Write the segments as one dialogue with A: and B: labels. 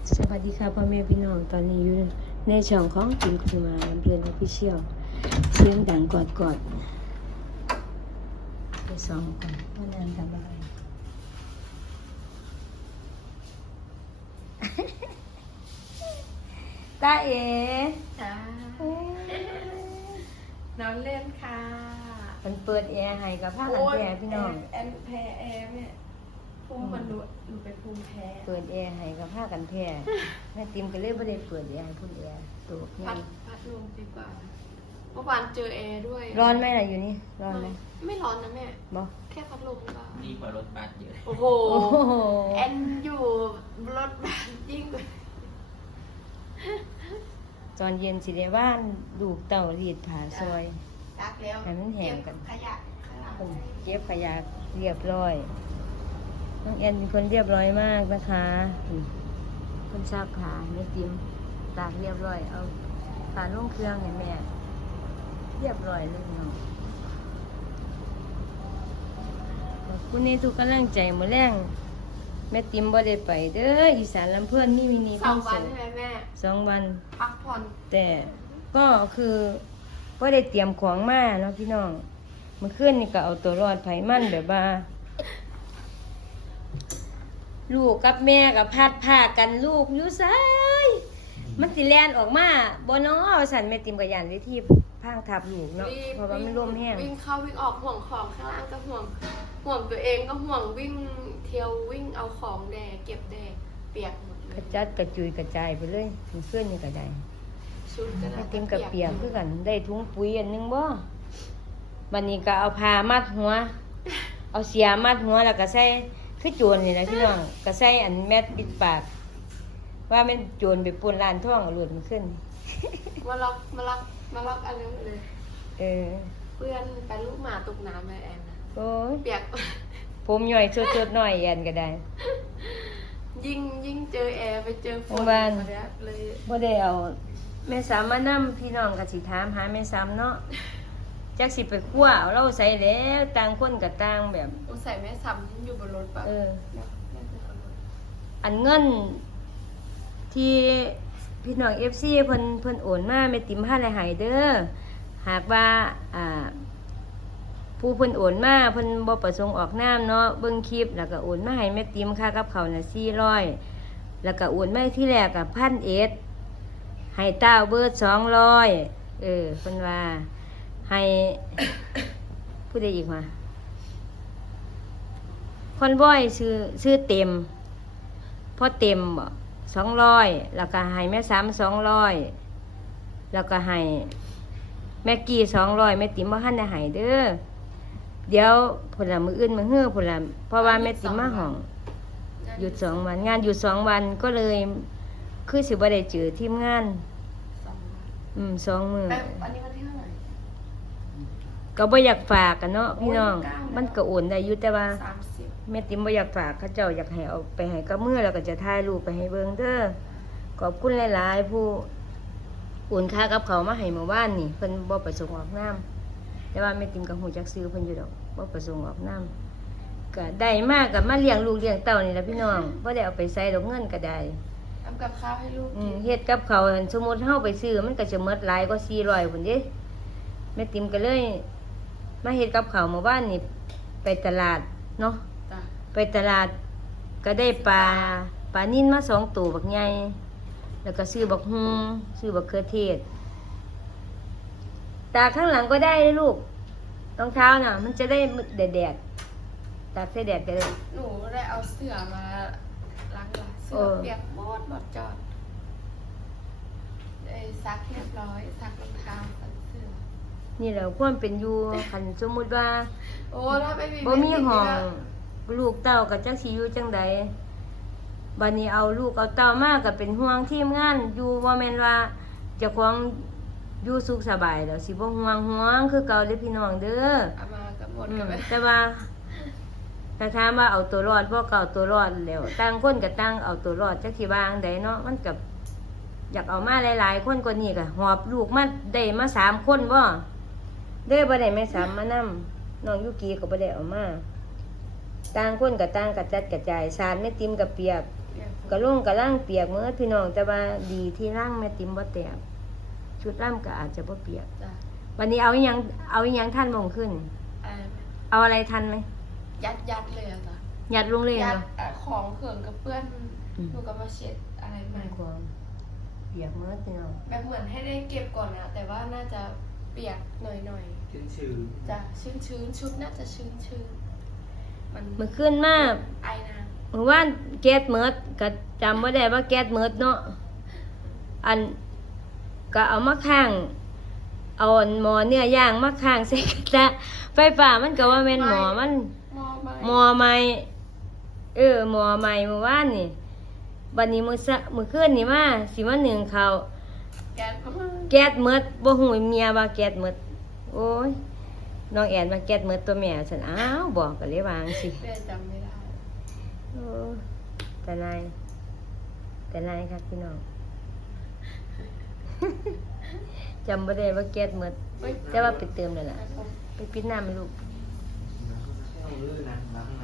A: สวัสดีค่ะพ่อแม่พี่น้องตอนนี้อยู่ในช่องของกินคุณมาเรียนออฟฟิเชียลเสียงดังกอดไปส่องก่อนว่านางทำอะไรตาเอ๋
B: จ้าน้องเล่นค่ะ
A: มันเปิดแอร์ให้กับผ้ากันแพ้พี่น้อง
B: แอนแพ้แอร์เนี่ยภูมิมันหนูเป็นภูมิแพ้
A: เปิดแอร์ให้กับผ้ากันแพ้แม่ติมก็เลยไม่ได้เปิดแอร์ให้พุ่นแอร์ตัวนี่
B: พัดลมดีกว่าเมื่อวานเจอแอร์ด้วย
A: ร้อนไหมล่ะอยู่นี่ร้อนไหม
B: ไม่ร้อนนะแม่
A: บ่
B: แค่พัดลมก็
C: ดีกว่ารถบัสเยอะ
B: โอ้โห
A: โอ้โห
B: แอนอยู่รถบัสยิ่งกว่า
A: ตอนเย็นสิได้ว่านดูกเต่ารีดผ่าซอย
B: รักแล้ว
A: ให้มันแห้งกัน
B: ขยะข้างหลัง
A: ผมเก็บขยะเรียบร้อยน้องแอนเป็นคนเรียบร้อยมากนะคะคนซักผ้าไม่ติมตากเรียบร้อย เอาผ้าลงเครื่องให้แม่ เรียบร้อยเลยเนาะขอบคุณในทุกกำลังใจมื้อแรงแม่ติมบ่ได้ไปเด้ออีสานลำเพื่อนมีมินิค
B: ส
A: อ
B: อง
A: น
B: วั
A: เสิ
B: น
A: ร์ต
B: ใช่ไหมแม่
A: 2 วัน
B: พักผ่อน
A: แต่ก็คือก็ได้เตรียมของมาเนาะพี่น้องเมื่อคืนนี่ก็เอาตัวรอดไผมันแบบว่า ลูกกับแม่กับพัดผ้ากันลูกอยู่ไสมันสิแล่นออกมาบ่น้อสันแม่ติมกับยานวิธีพังทับลูกเนาะเพราะว่ามันลมแห้ง
B: วิ่งเข้าวิ่งออกห่วงของข้างล่างก็ห่วงตัวเองก็ห่วงวิ่งเที่ยววิ่งเอาของแดกเก็บแดกเปียกหมดเล
A: กระ
B: ย
A: จัดกระจุยกระจายไปเลยเมื่อคืนนี่ก็ได้
B: ชุดก็
A: แม่
B: น่า
A: ติ
B: จะ
A: มกับเปียกคือกัน ได้ถุงปุ๋ยอันหนึงบ่บัดนี้ก็เอาผ้ามัดหัว เอาเสียมัดหัวแล้วก็ใส่คือโจรนี่นะพี่น้องก็ใส่อันแมสปิดปาก ว่าแม่นโจรไปปล้นร้านทองเอารวดมันขึ้น
B: มาล็อกอันนั้นเลย
A: เออ
B: เพื่อนไปลูกหมาตกน้ำเลยแอนนะ
A: โอ้ย
B: เปียก
A: ผมย่อยสดๆหน่อยแอนก็ได้
B: ยิ่งเจอแอร์ไปเจอฝ
A: โรง
B: น
A: พยาบาล
B: มาแล้วเลย
A: บ่ได้เอาแม่สามมานำพี่น้องก็สิถามหาแม่สามเนาะจักสิไปคั่วเอาเราใส่แล้วต่างคนก็ต่างแบบ
B: อุใส่แม่ซ้ำอยู่บนรถปะ
A: เออ
B: แม่ไปเอารถ
A: อันเงินที่พี่น้อง FC เพิ่นโอนมาแม่ติ๋มพาได้ให้เด้อหากว่าผู้เพิ่นโอนมาเพิ่นบ่ประสงค์ออกนามเนาะเบิ่งคลิปแล้วก็โอนมาให้แม่ติ๋มค่ากับเขาวน่ะ400แล้วก็โอนมาที่แรกก็1,000ให้เต้าเบิด200เพิ่นว่าให้ ผู้ใดอีกมาคอนวอยซื้อเต็มพอเต็มบ่200แล้วก็ให้แม่ซ้ำ200แล้วก็ให้แม่กี้200แม่ติ๋มบ่ทันได้ให้เด้อเดี๋ยวพุ่นละมื้ออื่นมื้อฮื้อพุ่นละเพราะว่าแม่ติ๋มมาห้องหยุด2 วันงานหยุด2 วันก็เลยคือสิบ่ได้เจอทีมงาน 2 มื้อ
B: ไปอันนี้วันที่เท่าไหร่
A: ก็บ่อยากฝากกันเนาะพี่น้องมันก็โอนได้อยู่แต่ว่า
B: 30
A: แม่ติ๋มบ่อยากฝากเขาเจ้าอยากให้เอาไปให้กับมือแล้วก็จะถ่ายรูปไปให้เบิ่งเด้อขอบคุณหลายๆผู้โอนค่ากับเขาวมาให้เมื่อวานนี่เพิ่นบ่ประสงค์ออกนามแต่ว่าแม่ติ๋มก็ฮู้จักซื้อเพิ่นอยู่ดอกบ่ประสงค์ออกนามก็ได้มากก็มาเลี้ยงลูกเลี้ยงเต้านี่ล่ะพี่น้องบ่ได้เอาไปใส่ดอกเงินก็ได้
B: ทำกับข้าวให้ลูกกิน
A: เฮ็ดกับเขาวหั่นสมมุติเฮาไปซื้อมันก็จะหมดหลายกว่า400พุ่นเด้แม่ติ๋มก็เลยมาเฮ็ดกับเขาวเมื่อวานนี่ไปตลาดเนาะ
B: จ้ะ
A: ไปตลาดก็ได้ปลานิ่นมา2ตัวบักใหญ่แล้วก็ซื้อบักฮุงซื้อบักเขือเทศตากข้างหลังก็ได้เลยลูกรองเท้าน่ะ มันจะได้แดดตากใส่แดดก็ได้
B: หนูได้เอาเสื้อมาล้างหลังเสื้อเปียกหมดจอดได้ซักเรียบร้อยซักรองเท้าซักเสื้อ
A: นี่แหละความเป็นอยู่คันสมมุติว่า
B: โอ้ถ้าไม่มี
A: บ่มีห้อง
B: แม่
A: ลูกเต้าก็จักสิอยู่จังใดบัดนี้เอาลูกเอาเต้ามาก็เป็นห่วงทีมงานอยู่บ่แม่นว่าเจ้าของอยู่สุขสบายแล้วสิบ่ห่วงคือเก่าเด้อพี่น้องเด้อ
B: เอามาก็หมด
A: อื
B: กั
A: ม
B: นไป
A: แต่ว่าถ้าถามว่าเอาตัวรอดพวกเก่าตัวรอดแล้วต่างคนกับต่างเอาตัวรอดจักสิวางใดเนาะมันกับอยากเอามาหลายๆคนกว่านี้ก็หอบลูกมาได้มา3 คนบ่เด้อบ่ได้แม่สามมานำน้องยุกีก็บ่ได้เอามาต่างคนกับต่างกระจัดกระจายสารแม่ติมกับเปียกกระล่งกระล่างเปียกเมื่อพี่น้องแต่ว่าดีที่ร่างแม่ติ๋มบ่แตกชุดร่ำก็อาจจะบ่เปียก
B: จ้ะ
A: วันนี้เอาอีหยังท่านมงขึ้น
B: อะไรไหม
A: เอาอะไรทันไหม
B: ยัดเลยอะจ้ะ
A: ยัดลงเลย
B: ยัด
A: เนาะ
B: ของเขื่อนกับเพื่อนหนูก็มาเช็ดอะไรใหม่
A: ความเปียกเมื่อพี่น้อง
B: แบบเหมือนให้ได้เก็บก่อนนะแต่ว่าน่าจะเปียกหน่อย
C: ชื้น
B: ๆจ้ะชื้นชุดน่าจะชื้นมัน
A: เมื่อคืนมา
B: ไอน้
A: เมื่อวานแก๊สเมิดก็จำบ่ได้ว่าแก๊สเมิดเนาะอันก็เอามาข้าง เอาอันหมอเนื้อย่างมาข้างใส่กระทะไฟฟ้ามันก็ว่าแม่นหมอมัน
B: ำมอไหม
A: หมอใหม่หมอใหม่เมื่อวานนี่บัดนี้มื้อคืนนี่มาสิมานึ่งข้าว
B: แก๊สก็มา
A: แก๊สเมิดบ่ฮู้เมียว่าแก๊สเมิดโอ้ยน้องแอนว่าแก๊สเมิดตัวแม่ฉันอ้าวบอกก็เลยวาจั่งสิ
B: แม่จำไม่ได้
A: โอ้แต่นายครับพี่น้อง จำบ่ได้ว่าแก๊สเมิดแต่ว่าไปเติมแล้วล่ะไปปิดน้ำให้ลูก
C: ๆเอาลื่นนะล้างน้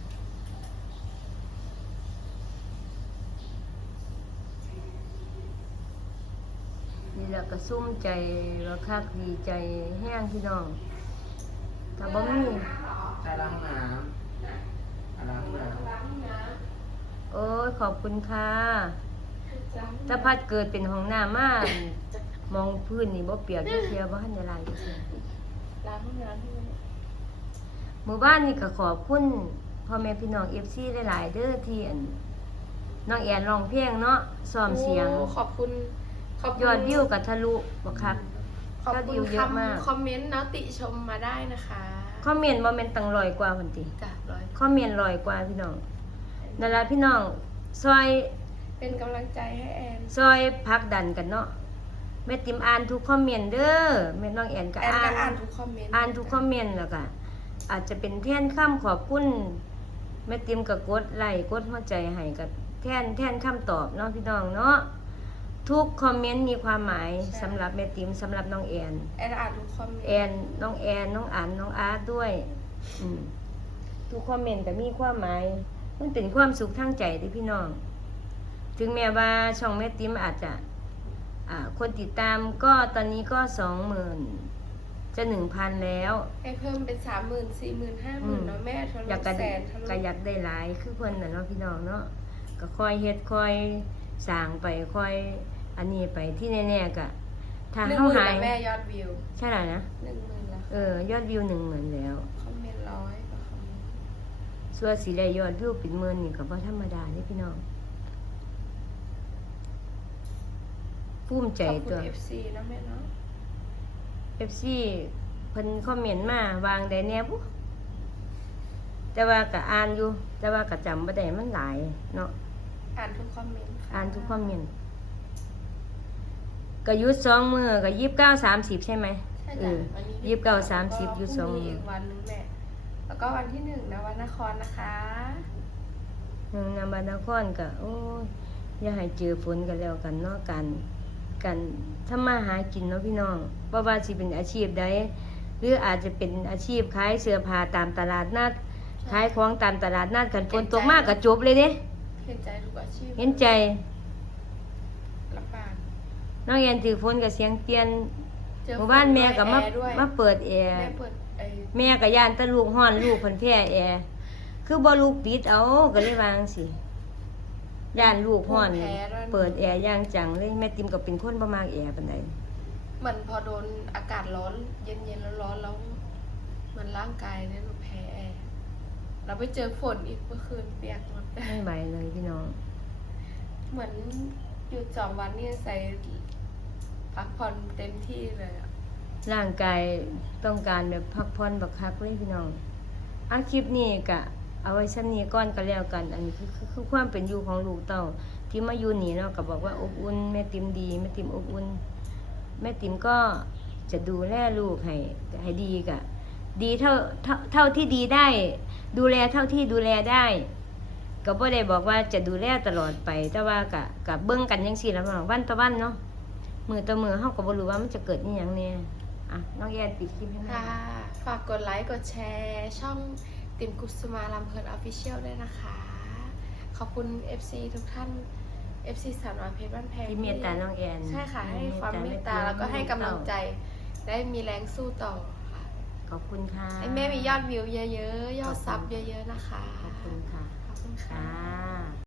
A: นี่แหละก็ซุ่มใจว่าคักดีใจแห้งพี่น้องถ้าบ่มี
C: ำใช้ล้างน้ำล้างน้
A: โอ้ยขอบคุณค่ะ
B: ล้าง
A: ถ้าพัดเกิดเป็นห้องน้ำมามองพื้นนี่บ่เปียกจักเทียบ่ทันได้ลายจักเทีย
B: ล้างห้องน้ำที่ไหน
A: หมู่บ้านนี่ก็ขอบคุณพ่อแม่พี่น้อง FC หลายๆเด้อที่อันน้องแอนร้องเพลงเนาะซ้อมเสียง
B: โอ้ขอบคุณ
A: ยอดวิวก็ทะลุบ่คัก
B: ขอบ
A: ยอด
B: คุ
A: วิ
B: ณ
A: วเยอะมาก
B: คอมเมนต์เนาะติชมมาได้นะคะ
A: คอมเมนต์บ่แม่นตั้ง100กว่าพุ่นติ
B: จ้ะร้อย
A: คอมเมนต์100กว่าพี่น้องนั่นล่ะพี่น้องซอย
B: เป็นกำลังใจให้แอน
A: ซอยผลักดันกันเนาะแม่ติ๋มอ่านทุกคอมเมนต์เด้อแม่น้องแอนก็
B: แอน
A: อ่า
B: ก็
A: น
B: อ่านทุกคอมเมนต์
A: อ่านทุกคอมเมนต์แล้วก็อาจจะเป็นแทนคำขอบคุณแม่ติ๋มก็กดไลค์กดหัวใจให้กับแทนคำตอบเนาะพี่น้องเนาะทุกคอมเมนต์มีความหมายสำหรับแม่ติ๋มสำหรับน้องแอน
B: แอนอ่านทุกคอมเมนต์
A: แอนน้องแอนน้องอันน้องอาร์ตด้วยทุกคอมเมนต์ก็มีความหมายมันเป็นความสุขทางใจเด้อพี่น้อง ถึงแม้ว่าช่องแม่ติ๋มอาจจะคนติดตามก็ตอนนี้ก็20,000จะ1,000แล้ว
B: ให้เพิ่มเป็น30,000 40,000 50,000เนาะแม่ทะ
A: อยาก
B: ลุ
A: กัน
B: แสนทะลุ
A: ก็อยากได้หลายคือเพิ่นน่ะเนาะพี่น้องเนาะก็ค่อยเฮ็ดค่อยสร้างไปค่อยอันนี้ไปที่แน่ๆก็ถ้า
B: 10,000
A: เฮาหาย
B: แล้วแม่ยอดวิว
A: ใช่ล่ะนะ
B: 10,000แล้ว
A: ยอดวิว10,000แล้ว
B: คอมเมนต์100กว่าคอมเมนต์
A: ส่วนสิได้ยอดวิวเป็น10,000นี่ก็บ่ธรรมดาเด้พี่น้องภูมิใจ
B: ขอบคุ
A: ตั
B: ณ
A: ว
B: FC นะแม่เนาะ
A: FC เพิ่นคอมเมนต์มาวางได้แน่บุแต่ว่าก็อ่านอยู่ แต่ว่าก็จำบ่ได้มันหลายเนาะ
B: อ่านทุกคอมเมนต์ค่ะ
A: อ่านทุกคอมเมนต์ก็หยุด2มื้อก็29 30ใช่ไหม
B: ใช่
A: เอ
B: จ้ะ
A: อ
B: วันนี้
A: 29 30หยุด
B: พรุ่ง
A: 2
B: นี้
A: มื้
B: อี
A: อก
B: วันนึงแม่แล้วก็วันที่1นะวันนครนะคะ
A: นำบานครก็โอ้ยอย่าให้เจอฝนกันแล้วกันเนาะกันทำมาหากินเนาะพี่น้องบ่ว่าสิเป็นอาชีพใดหรืออาจจะเป็นอาชีพขายเสื้อผ้าตามตลาดนัดขายของตามตลาดนัดกันฝนตกมากก็จบเลยเด้
B: เห็นใจทุกอาชีพ
A: เห็นใจ
B: ลำบาก
A: น้องแอนถือฝนกับเสียงเปลี่ยน
B: เจอ
A: หมู่บ้านแม่ก็มา
B: แอร์ด้วย
A: มาเปิดแอร์
B: แม่เปิดไอ้
A: แม่ก็ย่านแตะลูกฮ้อนลูกเพิ่นแพ้แอร์คือบ่ลูกปิดเอาก็เลยวาจั่งสิย่านลูกฮ้อนเปิดแอร์อย่างจังเลยแม่ติ๋มก็เป็นคนบ่มักแอร์ปานใด
B: เหมือนพอโดนอากาศร้อนเย็นๆแล้วร้อนแล้วเหมือนร่างกายเนี่ยหนูแพ้แอร์เราไปเจอฝนอีกเมื่อคืนเปียกหมด
A: ไม่ไหวเลยพี่น้อง
B: เหมือนหยุด2 วันนี่ใส่พักผ่อนเต็มที่เลยอะ
A: ร่างกายต้องการแบบพักผ่อนบักคักเลยพี่น้องอาคลิปนี้ก็เอาไว้ชั้นนี้ก่อนก็แล้วกัน อันนี้คือความเป็นอยู่ของลูกเต้าที่มาอยู่นี่เนาะก็บอกว่าอบอุ่นแม่ติ๋มดีแม่ติ๋มอบอุ่นแม่ติ๋มก็จะดูแลลูกให้ดีก็ดีเท่าที่ดีได้ ดูแลเท่าที่ดูแลได้ ก็บ่ได้บอกว่าจะดูแลตลอดไป แต่ว่าก็เบิ่งกันจังซี่ล่ะพี่น้องวันต่อวันเนาะมื้อต่อมื้อเฮาก็บ่รู้ว่ามันจะเกิดอีหยังแน่อ่ะน้องแอนปิดคลิปให้แม่
B: ค่ะ ฝากกดไลค์กดแชร์ช่องติมกุสมาลำเพลินออฟฟิเชียลด้วยนะคะขอบคุณ FC ทุกท่าน FC สาวน้อยเพชรบ้านแพง
A: ที่เมตตาน้องแอน
B: ใช่ค่ะ ให้ความเมตตาแล้วก็ให้กำลังใจ ได้มีแรงสู้ต่อค่ะ
A: ขอบคุณค่ะ
B: ให้แม่มียอดวิวเยอะๆ ยอดซับเยอะๆนะคะ
A: ขอบคุณค่ะ
B: ขอบคุณค่ะ
A: ค่ะ